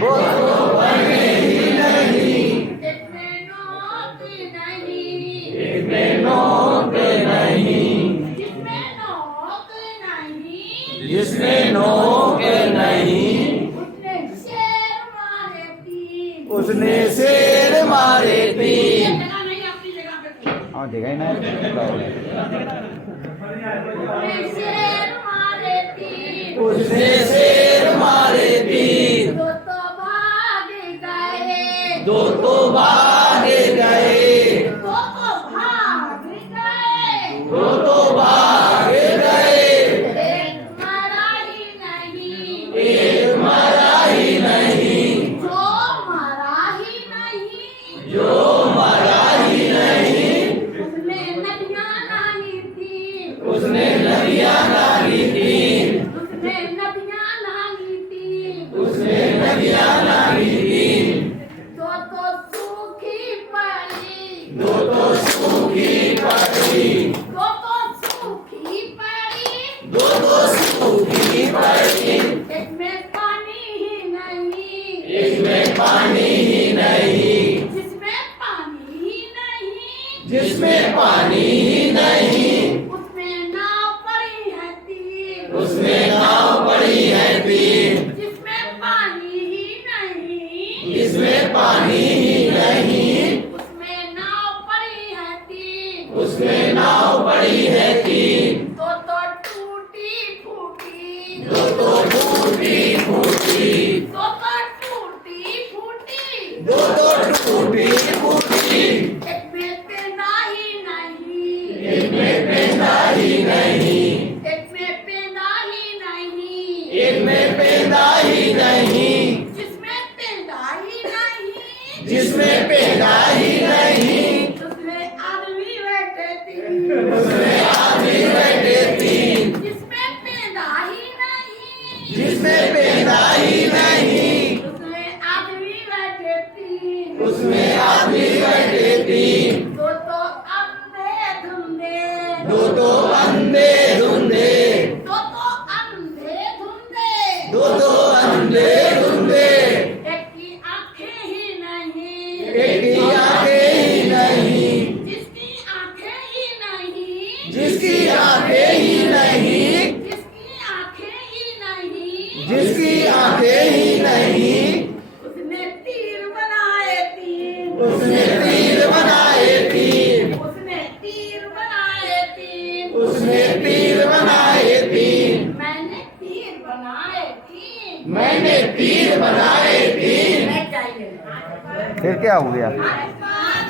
वो तो बने ही नहीं। इसमें नोक नहीं, इसमें नोक नहीं, जिसमें नोक नहीं, जिसमें नोक नहीं, उसने शेर मारे तीन। उसने शेर मारे तीन। जगह नहीं अपनी जगह पे थी। हाँ देखा ही ना। उसने शेर मारे तीन, उसने शेर मारे तीन, दो तो भाग गए, दो तो भाग गए, दो तो भाग गए, दो तो भाग गए, एक मरा ही नहीं, एक मरा ही नहीं, जो मरा ही नहीं, जो मरा ही नहीं, उसने नदियाँ नाली थी, उसने नदियाँ नाली तीन, उसने नदियाँ नाली थी, उसने नदियाँ नाली तीन, दो तो सूखी पड़ी, दो तो सूखी पड़ी, दो तो सूखी पड़ी, दो तो सूखी पड़ी, एक में पानी ही नहीं, इसमें पानी ही नहीं, जिसमें पानी ही नहीं, जिसमें पानी ही नहीं, उसमें नाव पड़ी है तीन, उसमें नाव पड़ी है तीन, जिसमें पानी ही नहीं, इसमें पानी ही नहीं, उसमें नाव पड़ी है तीन, उसमें नाव पड़ी है तीन, दो तो टूटी फूटी, दो तो टूटी फूटी, दो तो टूटी फूटी, दो तो टूटी फूटी, एक में पेंदा ही नहीं, एक में पेंदा ही नहीं, एक में पेंदा ही नहीं, एक में पेंदा ही नहीं, जिसमें पेंदा ही नहीं, जिसमें पेंदा ही नहीं, उसमें आदमी बैठे तीन, उसमें आदमी बैठे तीन, जिसमें पेंदा ही नहीं, जिसमें पेंदा ही नहीं, उसमें आदमी बैठे तीन, उसमें आदमी बैठे तीन, दो तो अंधे धुंधे, दो तो अंधे धुंधे, दो तो अंधे धुंधे, दो तो अंधे धुंधे, एक की आंखें ही नहीं, एक की आंखें ही नहीं, जिसकी आंखें ही नहीं, जिसकी आंखें ही नहीं, जिसकी आंखें ही नहीं, जिसकी आंखें ही नहीं, उसने तीर बनाए तीन, उसने तीर बनाए तीन, उसने तीर बनाए तीन, उसने तीर बनाए तीन, मैंने तीर बनाए तीन, मैंने तीर बनाए तीन। मैं चाहिए फिर क्या हो गया? हमारे पास